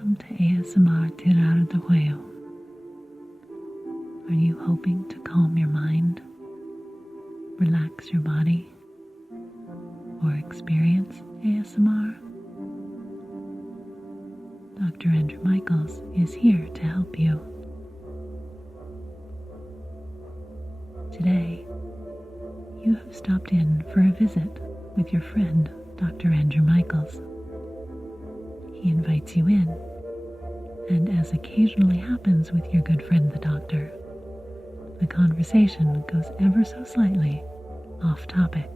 Welcome to ASMR TirarADeguello. Are you hoping to calm your mind, relax your body, or experience ASMR? Dr. Andrew Michaels is here to help you. Today, you have stopped in for a visit with your friend, Dr. Andrew Michaels. He invites you in, and as occasionally happens with your good friend the doctor, the conversation goes ever so slightly off topic.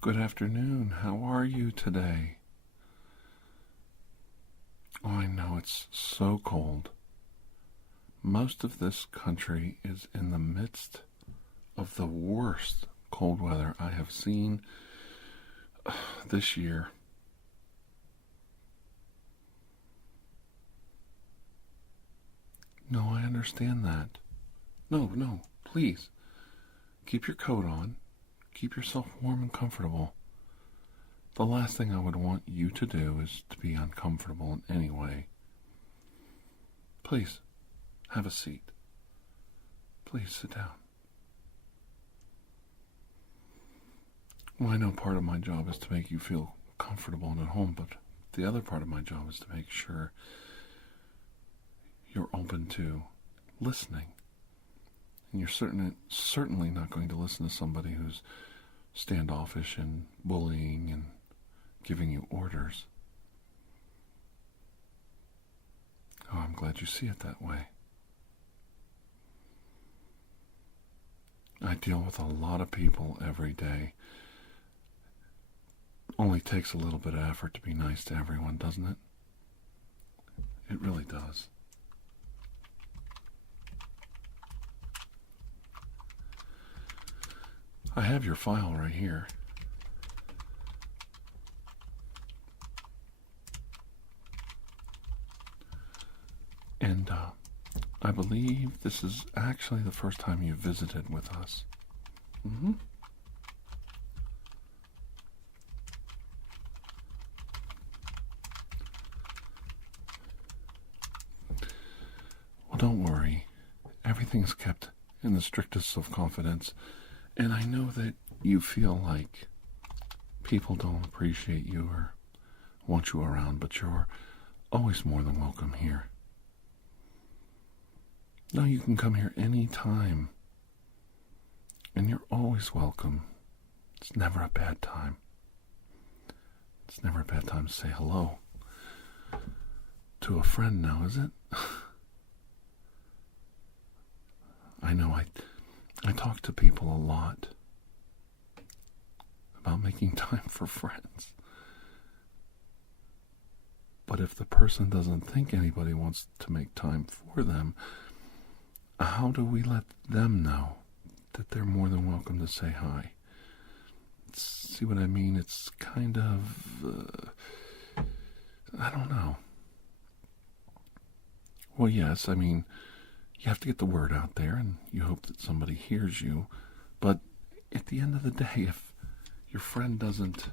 Good afternoon. How are you today? Oh, I know it's so cold. Most of this country is in the midst of the worst cold weather I have seen this year. No, I understand that. No, please. Keep your coat on. Keep yourself warm and comfortable. The last thing I would want you to do is to be uncomfortable in any way. Please, have a seat. Please sit down. Well, I know part of my job is to make you feel comfortable and at home, but the other part of my job is to make sure you're open to listening. And you're certainly not going to listen to somebody who's standoffish and bullying and giving you orders. Oh, I'm glad you see it that way. I deal with a lot of people every day. Only takes a little bit of effort to be nice to everyone, doesn't it? It really does. I have your file right here. And I believe this is actually the first time you visited with us. Well, don't worry. Everything's kept in the strictest of confidence. And I know that you feel like people don't appreciate you or want you around, but you're always more than welcome here. No, you can come here any time, and you're always welcome. It's never a bad time. It's never a bad time to say hello to a friend now, is it? I know I talk to people a lot about making time for friends. But if the person doesn't think anybody wants to make time for them, how do we let them know that they're more than welcome to say hi? See what I mean? It's kind of, I don't know. Well, yes, I mean, you have to get the word out there, and you hope that somebody hears you. But at the end of the day, if your friend doesn't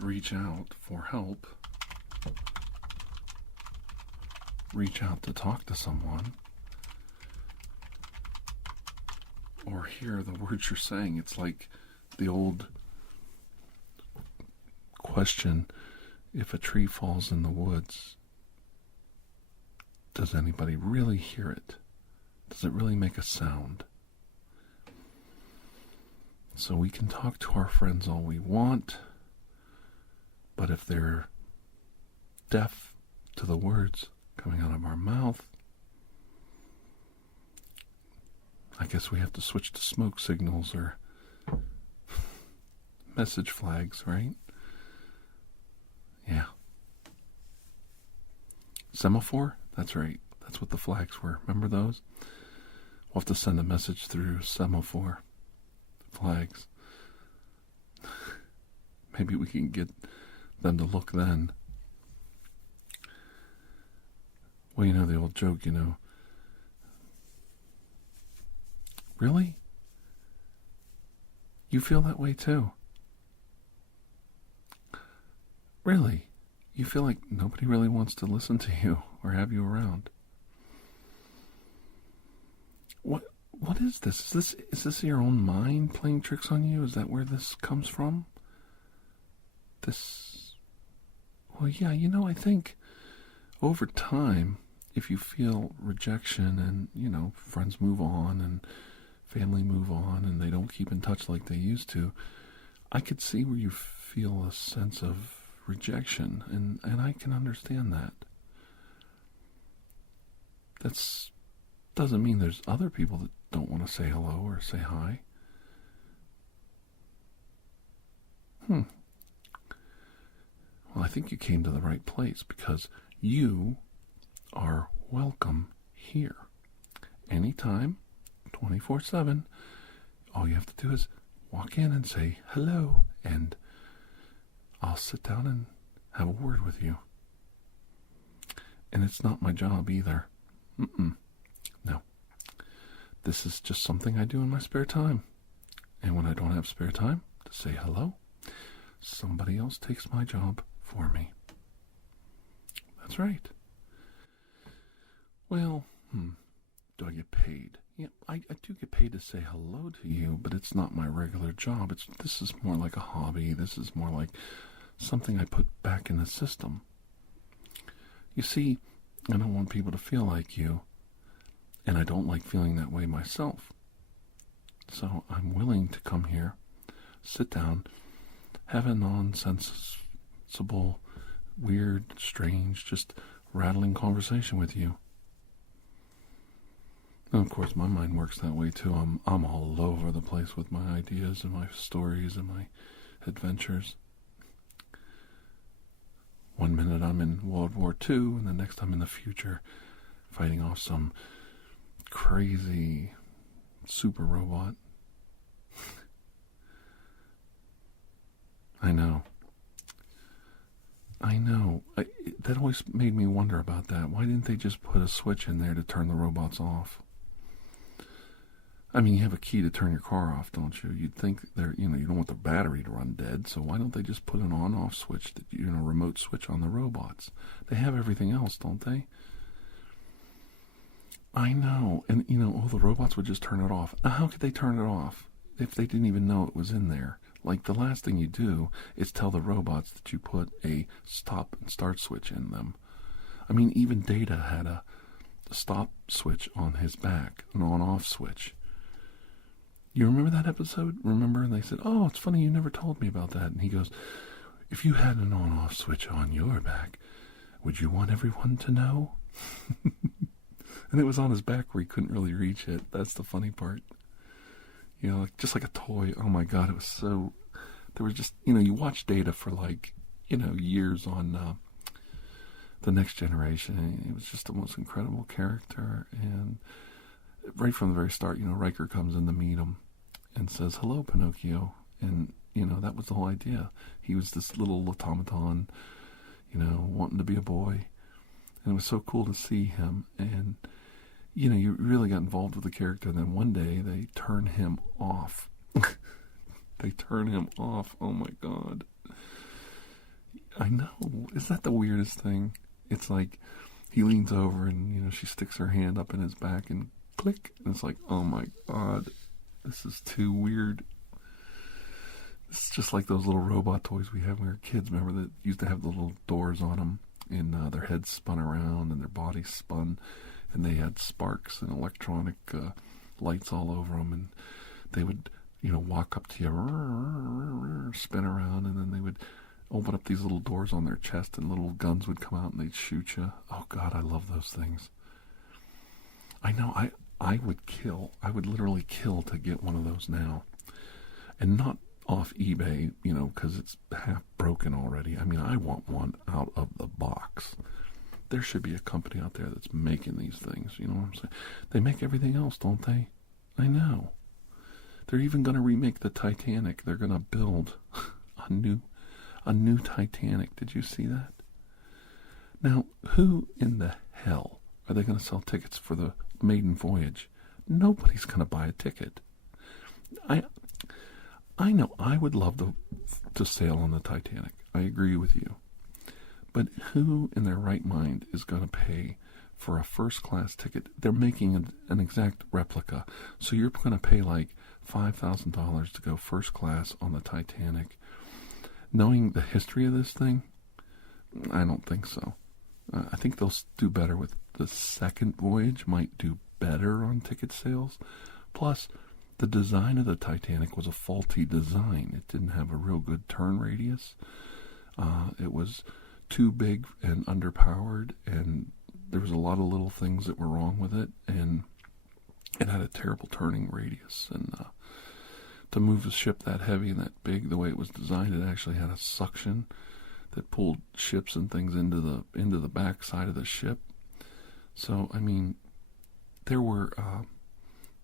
reach out for help, reach out to talk to someone, or hear the words you're saying, it's like the old question, if a tree falls in the woods, does anybody really hear it? Does it really make a sound? So we can talk to our friends all we want, but if they're deaf to the words coming out of our mouth, I guess we have to switch to smoke signals or message flags, right? Yeah. Semaphore? That's right. That's what the flags were. Remember those? We'll have to send a message through semaphore flags. Maybe we can get them to look then. Well, you know the old joke, Really? You feel that way too? Really? You feel like nobody really wants to listen to you or have you around? What is this? Is this your own mind playing tricks on you? Is that where this comes from? Well, yeah, I think over time, if you feel rejection and, friends move on and family move on and they don't keep in touch like they used to, I could see where you feel a sense of rejection, and I can understand that. That's doesn't mean there's other people that don't want to say hello or say hi. Well, I think you came to the right place because you are welcome here. Anytime, 24/7. All you have to do is walk in and say hello, and I'll sit down and have a word with you. And it's not my job either. No. This is just something I do in my spare time. And when I don't have spare time to say hello, somebody else takes my job for me. That's right. Well, do I get paid? Yeah, I do get paid to say hello to you, but it's not my regular job. This is more like a hobby. This is more like something I put back in the system. You see, I don't want people to feel like you, and I don't like feeling that way myself. So I'm willing to come here, sit down, have a nonsensical, weird, strange, just rattling conversation with you. And of course, my mind works that way too. I'm all over the place with my ideas and my stories and my adventures. One minute I'm in World War II, and the next I'm in the future, fighting off some crazy super robot. I know. That always made me wonder about that. Why didn't they just put a switch in there to turn the robots off? I mean, you have a key to turn your car off, don't you? You'd think you don't want the battery to run dead, so why don't they just put an on-off switch, remote switch on the robots? They have everything else, don't they? I know, and all the robots would just turn it off. Now, how could they turn it off if they didn't even know it was in there? Like, the last thing you do is tell the robots that you put a stop and start switch in them. I mean, even Data had a stop switch on his back, an on-off switch. You remember that episode? Remember? And they said, "Oh, it's funny you never told me about that." And he goes, "If you had an on-off switch on your back, would you want everyone to know?" And it was on his back where he couldn't really reach it. That's the funny part. Just like a toy. Oh my God, it was so... There was just, you watch Data for years on The Next Generation. It was just the most incredible character. And right from the very start, Riker comes in to meet him and says, "Hello, Pinocchio." And, that was the whole idea. He was this little automaton, wanting to be a boy. And it was so cool to see him. And, you really got involved with the character. And then one day they turn him off. They turn him off. Oh, my God. I know. Is that the weirdest thing? It's like he leans over and, she sticks her hand up in his back and click. And it's like, oh, my God. This is too weird. It's just like those little robot toys we had when we were kids. Remember that used to have the little doors on them, and their heads spun around and their bodies spun, and they had sparks and electronic lights all over them, and they would, walk up to you, spin around, and then they would open up these little doors on their chest, and little guns would come out and they'd shoot you. Oh God, I love those things. I know. I would literally kill to get one of those now, and not off eBay, because it's half broken already. I mean, I want one out of the box. There should be a company out there that's making these things, you know what I'm saying? They make everything else, don't they? I know. They're even going to remake the Titanic. They're going to build a new Titanic. Did you see that? Now, who in the hell are they going to sell tickets for the maiden voyage? Nobody's going to buy a ticket. I know I would love to sail on the Titanic. I agree with you. But who in their right mind is going to pay for a first-class ticket? They're making an exact replica. So you're going to pay like $5,000 to go first class on the Titanic. Knowing the history of this thing, I don't think so. I think they'll do better with the second voyage, might do better on ticket sales. Plus, the design of the Titanic was a faulty design. It didn't have a real good turn radius. It was too big and underpowered, and there was a lot of little things that were wrong with it, and it had a terrible turning radius. And to move a ship that heavy and that big, the way it was designed, it actually had a suction that pulled ships and things into the back side of the ship. So, I mean, there were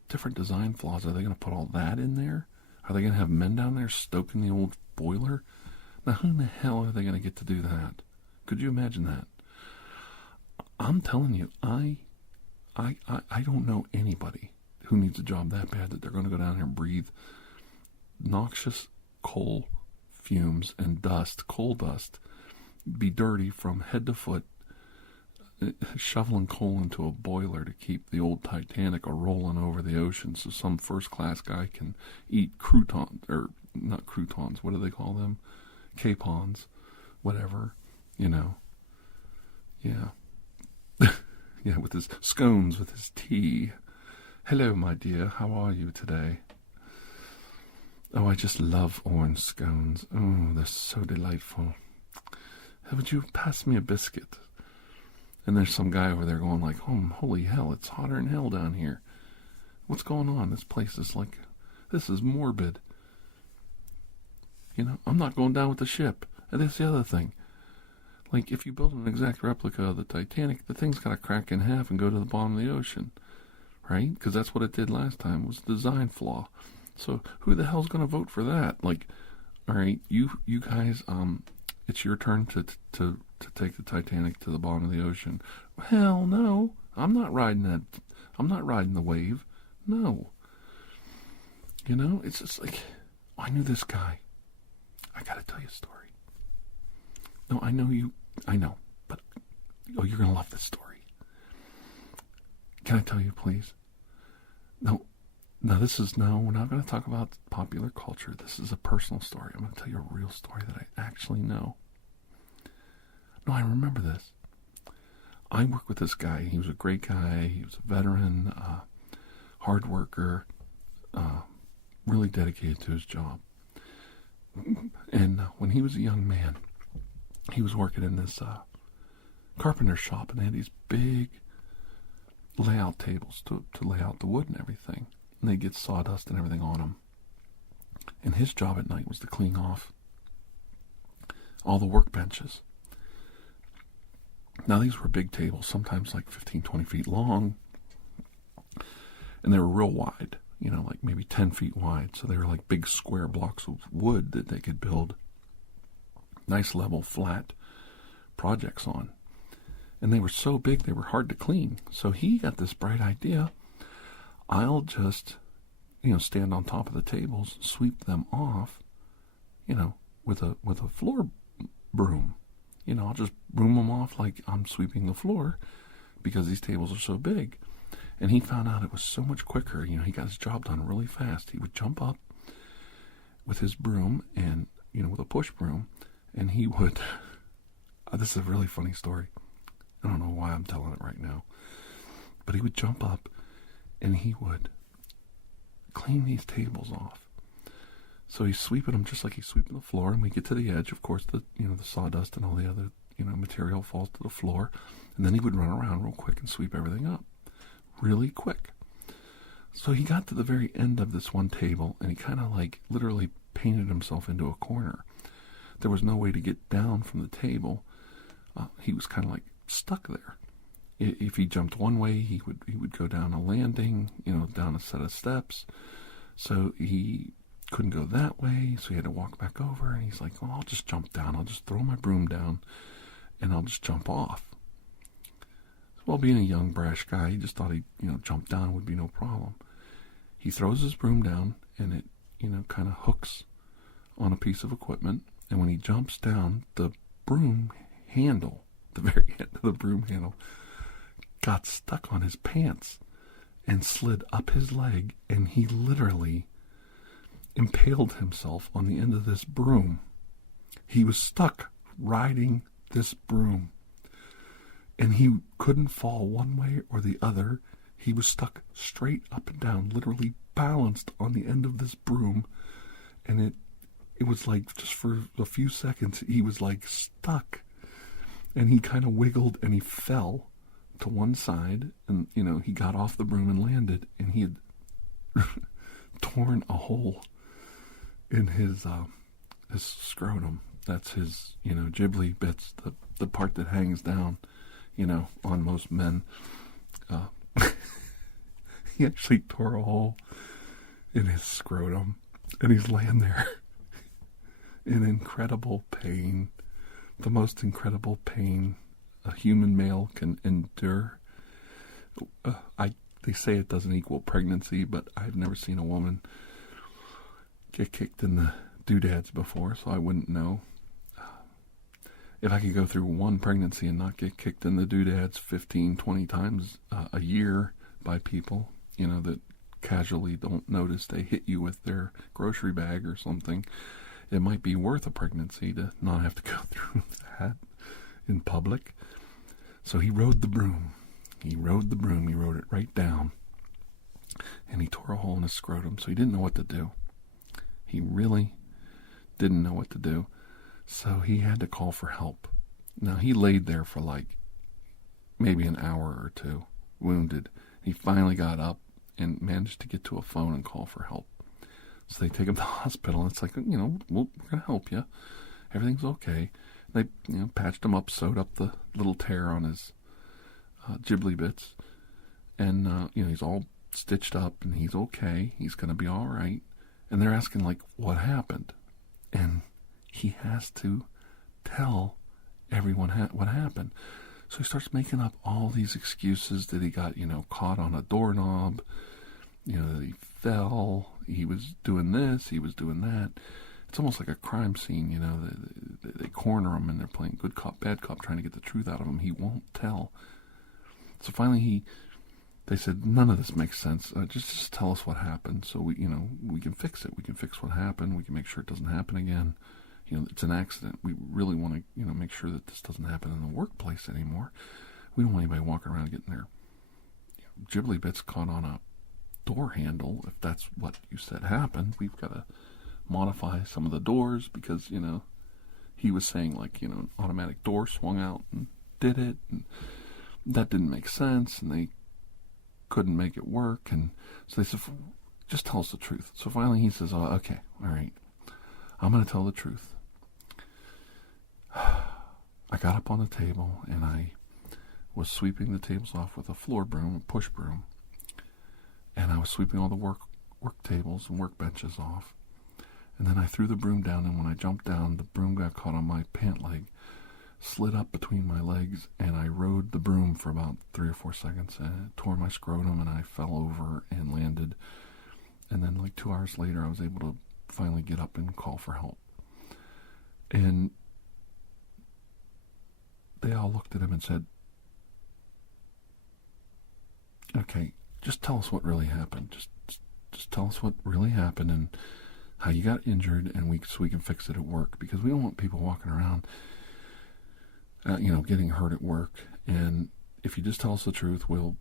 different design flaws. Are they going to put all that in there? Are they going to have men down there stoking the old boiler? Now, who in the hell are they going to get to do that? Could you imagine that? I'm telling you, I don't know anybody who needs a job that bad that they're going to go down here and breathe noxious coal fumes and dust, coal dust, be dirty from head to foot, shoveling coal into a boiler to keep the old Titanic a-rolling over the ocean so some first-class guy can eat croutons, or not croutons, what do they call them? Capons, whatever, you know. Yeah. Yeah, with his scones, with his tea. Hello, my dear, how are you today? Oh, I just love orange scones. Oh, they're so delightful. Would you pass me a biscuit? And there's some guy over there going like, oh, holy hell, it's hotter than hell down here. What's going on? This place is like, this is morbid. You know, I'm not going down with the ship. And that's the other thing. Like, if you build an exact replica of the Titanic, the thing's got to crack in half and go to the bottom of the ocean. Right? Because that's what it did last time, was a design flaw. So who the hell's going to vote for that? Like, all right, you guys, it's your turn to take the Titanic to the bottom of the ocean. Hell no, I'm not riding that. I'm not riding the wave. No. You know, it's just like, I knew this guy. I got to tell you a story. No, I know, but, oh, you're going to love this story. Can I tell you, please? No, we're not going to talk about popular culture. This is a personal story. I'm going to tell you a real story that I actually know. No, I remember this. I worked with this guy. He was a great guy. He was a veteran, hard worker, really dedicated to his job. And when he was a young man, he was working in this carpenter shop, and they had these big layout tables to lay out the wood and everything. And they'd get sawdust and everything on them. And his job at night was to clean off all the workbenches. Now, these were big tables, sometimes like 15, 20 feet long. And they were real wide, you know, like maybe 10 feet wide. So they were like big square blocks of wood that they could build nice level flat projects on. And they were so big they were hard to clean. So he got this bright idea. I'll just, you know, stand on top of the tables, sweep them off, you know, with a floor broom. You know, I'll just broom them off like I'm sweeping the floor because these tables are so big. And he found out it was so much quicker. You know, he got his job done really fast. He would jump up with his broom and, you know, with a push broom, and he would, this is a really funny story. I don't know why I'm telling it right now. But he would jump up and he would clean these tables off. So he's sweeping them just like he's sweeping the floor, and we get to the edge. Of course, the sawdust and all the other, material falls to the floor, and then he would run around real quick and sweep everything up. Really quick. So he got to the very end of this one table, and he kind of like literally painted himself into a corner. There was no way to get down from the table. He was kind of like stuck there. If he jumped one way, he would go down a landing, down a set of steps. So he couldn't go that way, so he had to walk back over, and he's like, well, I'll just jump down. I'll just throw my broom down, and I'll just jump off. Well, being a young, brash guy, he just thought he'd, jump down would be no problem. He throws his broom down, and it, kind of hooks on a piece of equipment. And when he jumps down, the broom handle, the very end of the broom handle, got stuck on his pants and slid up his leg, and he literally impaled himself on the end of this broom. He was stuck riding this broom, and he couldn't fall one way or the other. He was stuck straight up and down, literally balanced on the end of this broom, and it was like just for a few seconds he was like stuck, and he kind of wiggled and he fell to one side, and he got off the broom and landed, and he had torn a hole in his scrotum. That's his ghibli bits, the part that hangs down on most men. He actually tore a hole in his scrotum, and he's laying there in incredible pain, the most incredible pain a human male can endure. They say it doesn't equal pregnancy, but I've never seen a woman get kicked in the doodads before, so I wouldn't know. If I could go through one pregnancy and not get kicked in the doodads 15, 20 times a year by people, that casually don't notice they hit you with their grocery bag or something, it might be worth a pregnancy to not have to go through that in public. So he rode the broom. He rode it right down. And he tore a hole in his scrotum, so he didn't know what to do. He really didn't know what to do. So he had to call for help. Now, he laid there for like maybe an hour or two, wounded. He finally got up and managed to get to a phone and call for help. So they take him to the hospital, and it's like, we're going to help you. Everything's okay. They, patched him up, sewed up the little tear on his ghibli bits. And, he's all stitched up, and he's okay. He's going to be all right. And they're asking, like, what happened? And he has to tell everyone what happened. So he starts making up all these excuses that he got, caught on a doorknob, that he fell, he was doing this, he was doing that. It's almost like a crime scene, they corner him and they're playing good cop, bad cop, trying to get the truth out of him. He won't tell. So finally they said, none of this makes sense. Just tell us what happened so we can fix it. We can fix what happened. We can make sure it doesn't happen again. It's an accident. We really want to, make sure that this doesn't happen in the workplace anymore. We don't want anybody walking around getting their ghibli bits caught on a door handle. If that's what you said happened, we've got to modify some of the doors because, he was saying like, an automatic door swung out and did it. And that didn't make sense, and they couldn't make it work. And so they said, just tell us the truth. So finally he says, oh, okay, all right, I'm going to tell the truth. I got up on the table and I was sweeping the tables off with a floor broom, a push broom, and I was sweeping all the work tables and work benches off. And then I threw the broom down, and when I jumped down, the broom got caught on my pant leg, slid up between my legs, and I rode the broom for about 3 or 4 seconds, and it tore my scrotum, and I fell over and landed. And then like 2 hours later, I was able to finally get up and call for help. And they all looked at him and said, okay, just tell us what really happened. Just tell us what really happened and how you got injured, and so we can fix it at work, because we don't want people walking around, getting hurt at work. And if you just tell us the truth, we'll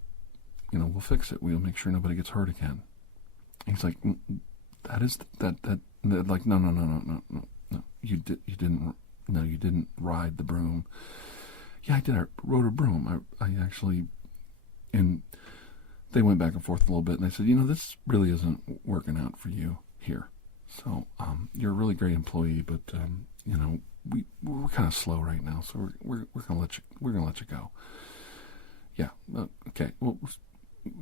fix it. We'll make sure nobody gets hurt again. And he's like, like, no. You didn't ride the broom. Yeah, I did. I rode a broom. I actually, and they went back and forth a little bit, and they said, this really isn't working out for you here. So, you're a really great employee, but we're kind of slow right now, so we're gonna let you go. Yeah, okay. Well,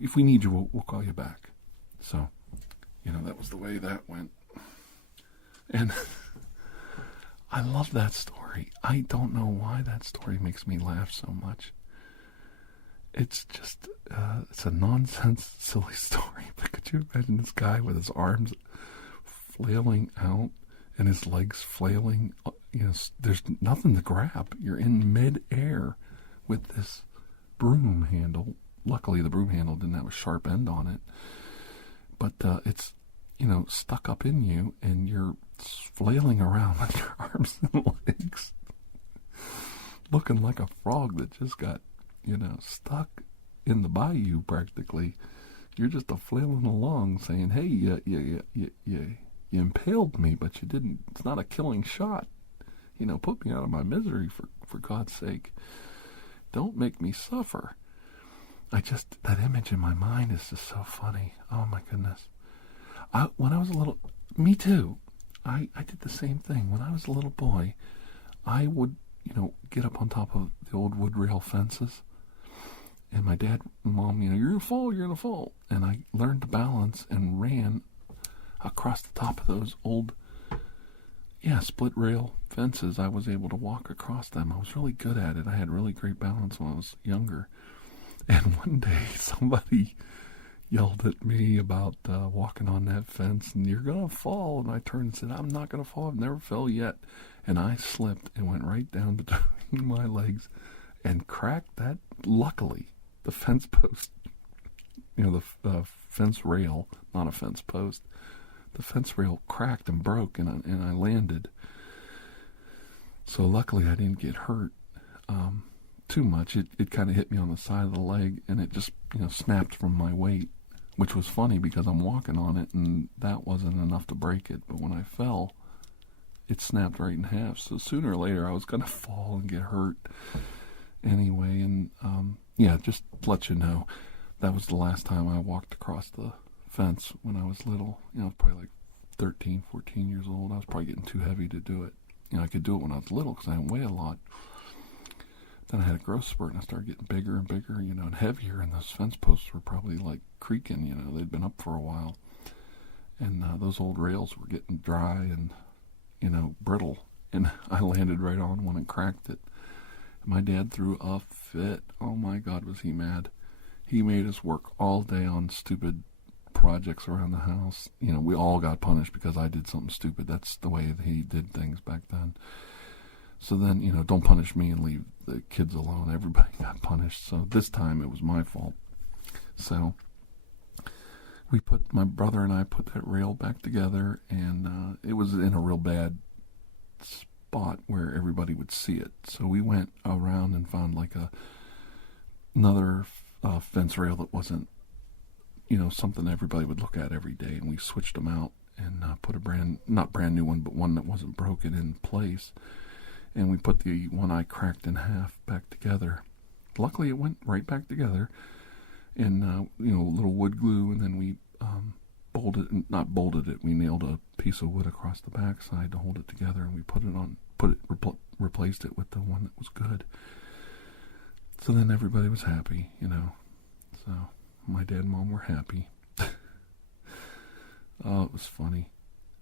if we need you, we'll call you back. So, that was the way that went. And I love that story. I don't know why that story makes me laugh so much. It's just, it's a nonsense, silly story. But could you imagine this guy with his arms flailing out and his legs flailing? There's nothing to grab. You're in mid-air with this broom handle. Luckily, the broom handle didn't have a sharp end on it. But it's, stuck up in you, and you're flailing around with your arms and legs, looking like a frog that just got, stuck in the bayou practically. You're just a flailing along saying, hey, you impaled me, but you didn't. It's not a killing shot. Put me out of my misery, for God's sake. Don't make me suffer. That image in my mind is just so funny. Oh my goodness. When I was a little, me too. I did the same thing. When I was a little boy, I would, get up on top of the old wood rail fences. And my dad and mom, you're going to fall. And I learned to balance and ran across the top of those old, split rail fences. I was able to walk across them. I was really good at it. I had really great balance when I was younger. And one day somebody yelled at me about walking on that fence, and you're going to fall. And I turned and said, I'm not going to fall. I've never fell yet. And I slipped and went right down between my legs and cracked that. Luckily, the fence post, the fence rail, not a fence post, the fence rail cracked and broke, and I landed. So luckily I didn't get hurt too much. It kind of hit me on the side of the leg, and it just snapped from my weight, which was funny because I'm walking on it, and that wasn't enough to break it. But when I fell, it snapped right in half. So sooner or later I was going to fall and get hurt anyway. And just to let you know, that was the last time I walked across the fence when I was little. I was probably like 13, 14 years old. I was probably getting too heavy to do it. I could do it when I was little because I didn't weigh a lot. Then I had a growth spurt, and I started getting bigger and bigger, and heavier, and those fence posts were probably like creaking, they'd been up for a while. And those old rails were getting dry and, brittle, and I landed right on one and cracked it. My dad threw a fit. Oh my God, was he mad. He made us work all day on stupid projects around the house. We all got punished because I did something stupid. That's the way he did things back then. So then, don't punish me and leave the kids alone. Everybody got punished. So this time it was my fault. So my brother and I put that rail back together, and it was in a real bad spot where everybody would see it. So we went around and found like another fence rail that wasn't, something everybody would look at every day, and we switched them out and put not brand new one, but one that wasn't broken in place. And we put the one I cracked in half back together. Luckily, it went right back together. And, a little wood glue, and then we not bolted it. We nailed a piece of wood across the backside to hold it together, and we replaced it with the one that was good. So then everybody was happy, So my dad and mom were happy. Oh, it was funny.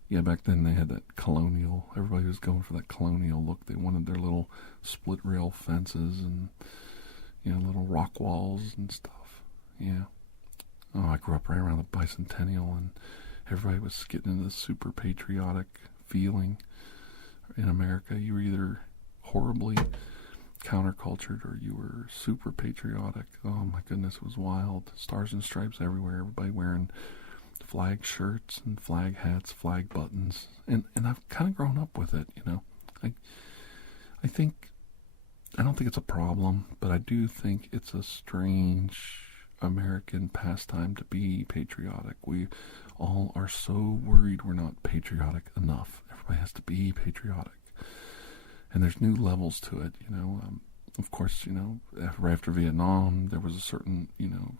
Yeah, back then they had that colonial. Everybody was going for that colonial look. They wanted their little split rail fences and, little rock walls and stuff. Yeah. Oh, I grew up right around the bicentennial, and everybody was getting into this super patriotic feeling in America. You were either horribly countercultured or you were super patriotic. Oh my goodness, it was wild. Stars and stripes everywhere. Everybody wearing flag shirts and flag hats, flag buttons, and I've kind of grown up with it. I don't think it's a problem, but I do think it's a strange American pastime to be patriotic. We all are so worried we're not patriotic enough. Everybody has to be patriotic, and there's new levels to it. Of course, after Vietnam, there was a certain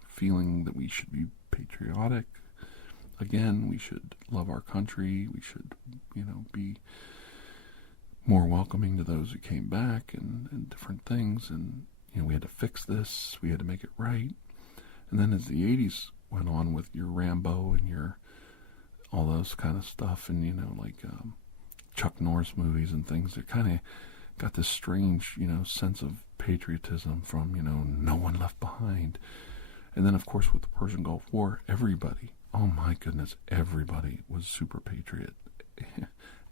feeling that we should be patriotic. Again, we should love our country. We should, be more welcoming to those who came back and different things. And, we had to fix this. We had to make it right. And then as the 80s went on with your Rambo and your all those kind of stuff, and, Chuck Norris movies and things, it kind of got this strange, sense of patriotism, from, no one left behind. And then, of course, with the Persian Gulf War, everybody, oh my goodness, everybody was super patriot.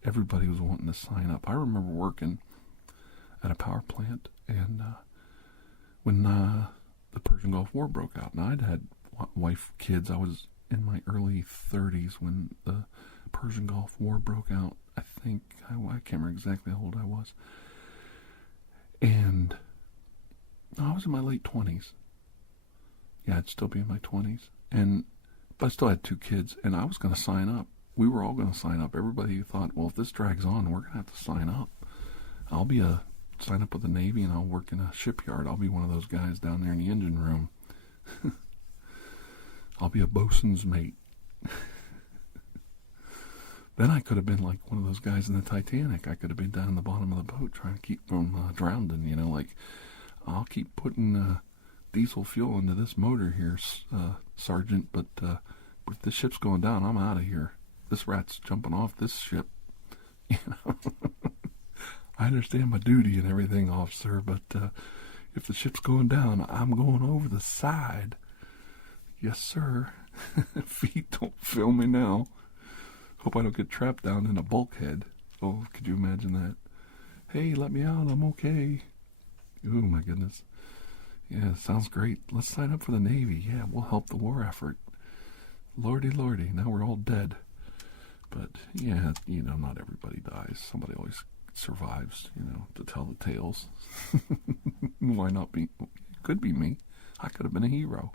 Everybody was wanting to sign up. I remember working at a power plant, and when the Persian Gulf War broke out, and I'd had wife, kids. I was in my early 30s when the Persian Gulf War broke out. I think, I can't remember exactly how old I was. And I was in my late 20s. Yeah, I'd still be in my 20s. But I still had 2 kids, and I was going to sign up. We were all going to sign up. Everybody thought, well, if this drags on, we're going to have to sign up. I'll sign up with the Navy, and I'll work in a shipyard. I'll be one of those guys down there in the engine room. I'll be a bosun's mate. Then I could have been like one of those guys in the Titanic. I could have been down in the bottom of the boat trying to keep from drowning, like, I'll keep putting diesel fuel into this motor here, Sergeant, but if this ship's going down, I'm out of here. This rat's jumping off this ship. I understand my duty and everything, officer, but if the ship's going down, I'm going over the side. Yes, sir. Feet, don't fail me now. Hope I don't get trapped down in a bulkhead. Oh, could you imagine that? Hey, let me out. I'm okay. Oh, my goodness. Yeah, sounds great. Let's sign up for the Navy. Yeah, we'll help the war effort. Lordy, lordy. Now we're all dead. But, yeah, not everybody dies. Somebody always survives, to tell the tales. Why not be? It could be me. I could have been a hero.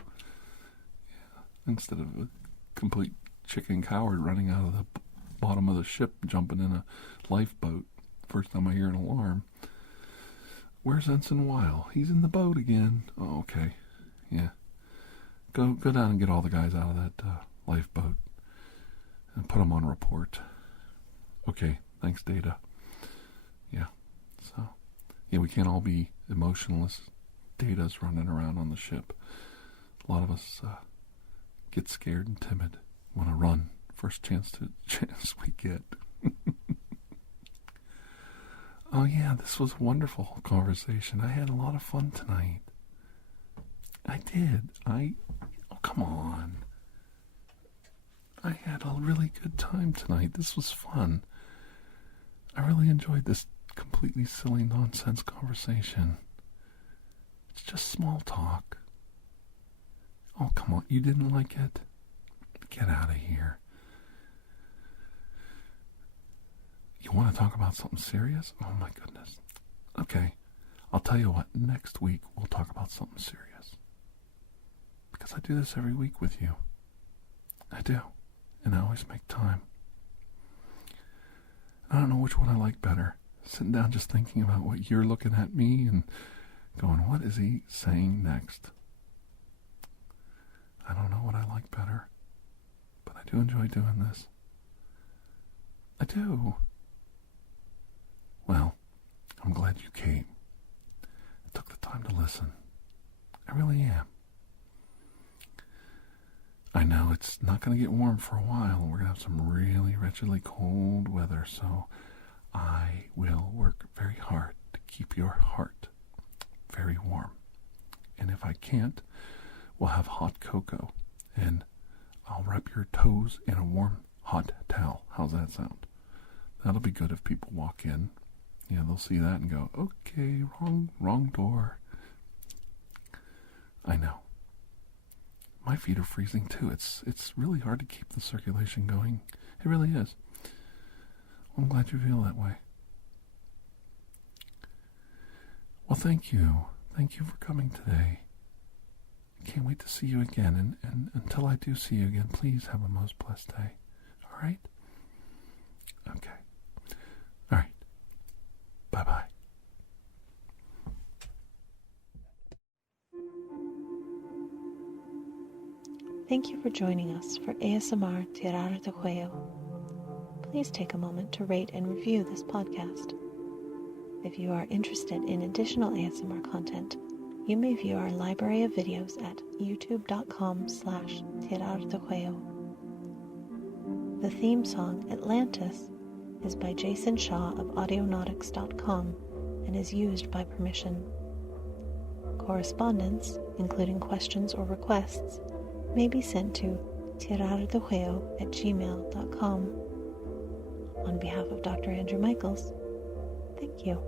Yeah, instead of a complete chicken coward running out of the bottom of the ship, jumping in a lifeboat. First time I hear an alarm. Where's Ensign Weil? He's in the boat again. Oh, okay. Yeah. Go down and get all the guys out of that lifeboat and put them on report. Okay. Thanks, Data. Yeah. So, yeah, we can't all be emotionless. Data's running around on the ship. A lot of us get scared and timid. Want to run first chance we get. Oh yeah, this was a wonderful conversation. I had a lot of fun tonight. I did. Oh, come on. I had a really good time tonight. This was fun. I really enjoyed this completely silly nonsense conversation. It's just small talk. Oh, come on. You didn't like it? Get out of here. You want to talk about something serious? Oh my goodness. Okay. I'll tell you what. Next week we'll talk about something serious. Because I do this every week with you. I do. And I always make time. I don't know which one I like better. Sitting down just thinking about what you're looking at me and going, what is he saying next? I don't know what I like better. But I do enjoy doing this. I do. Well, I'm glad you came. I took the time to listen. I really am. I know it's not going to get warm for a while. We're going to have some really wretchedly cold weather, so I will work very hard to keep your heart very warm. And if I can't, we'll have hot cocoa, and I'll wrap your toes in a warm, hot towel. How's that sound? That'll be good if people walk in. Yeah, they'll see that and go, okay, wrong door. I know. My feet are freezing too. It's really hard to keep the circulation going. It really is. I'm glad you feel that way. Well, thank you. Thank you for coming today. Can't wait to see you again. And until I do see you again, please have a most blessed day. All right? Okay. All right. Bye-bye. Thank you for joining us for ASMR TirarADeguello. Please take a moment to rate and review this podcast. If you are interested in additional ASMR content, you may view our library of videos at youtube.com/TirarADeguello. The theme song, Atlantis, is by Jason Shaw of Audionautics.com and is used by permission. Correspondence, including questions or requests, may be sent to TirarADeguello@gmail.com. On behalf of Dr. Andrew Michaels, thank you.